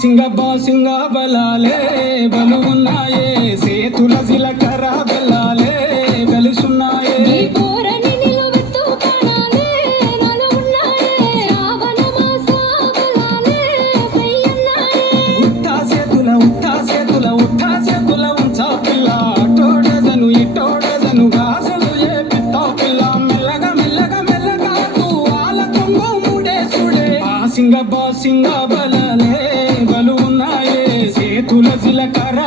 సింగ బలాలే బలు ఉన్నాయే సేతుల జిలకర బలాలే కలిసున్నాయే ఉట్టా చేతుల ఉంచా పిల్ల అటోడజను ఇటోడజను గాజులు ఏ పిట్టో పిల్ల మెల్లగా తూ ఆల కొంగ ముడేసుడే సింగ బలాలే బలు ఉన్నాయే సేతుల జిలకర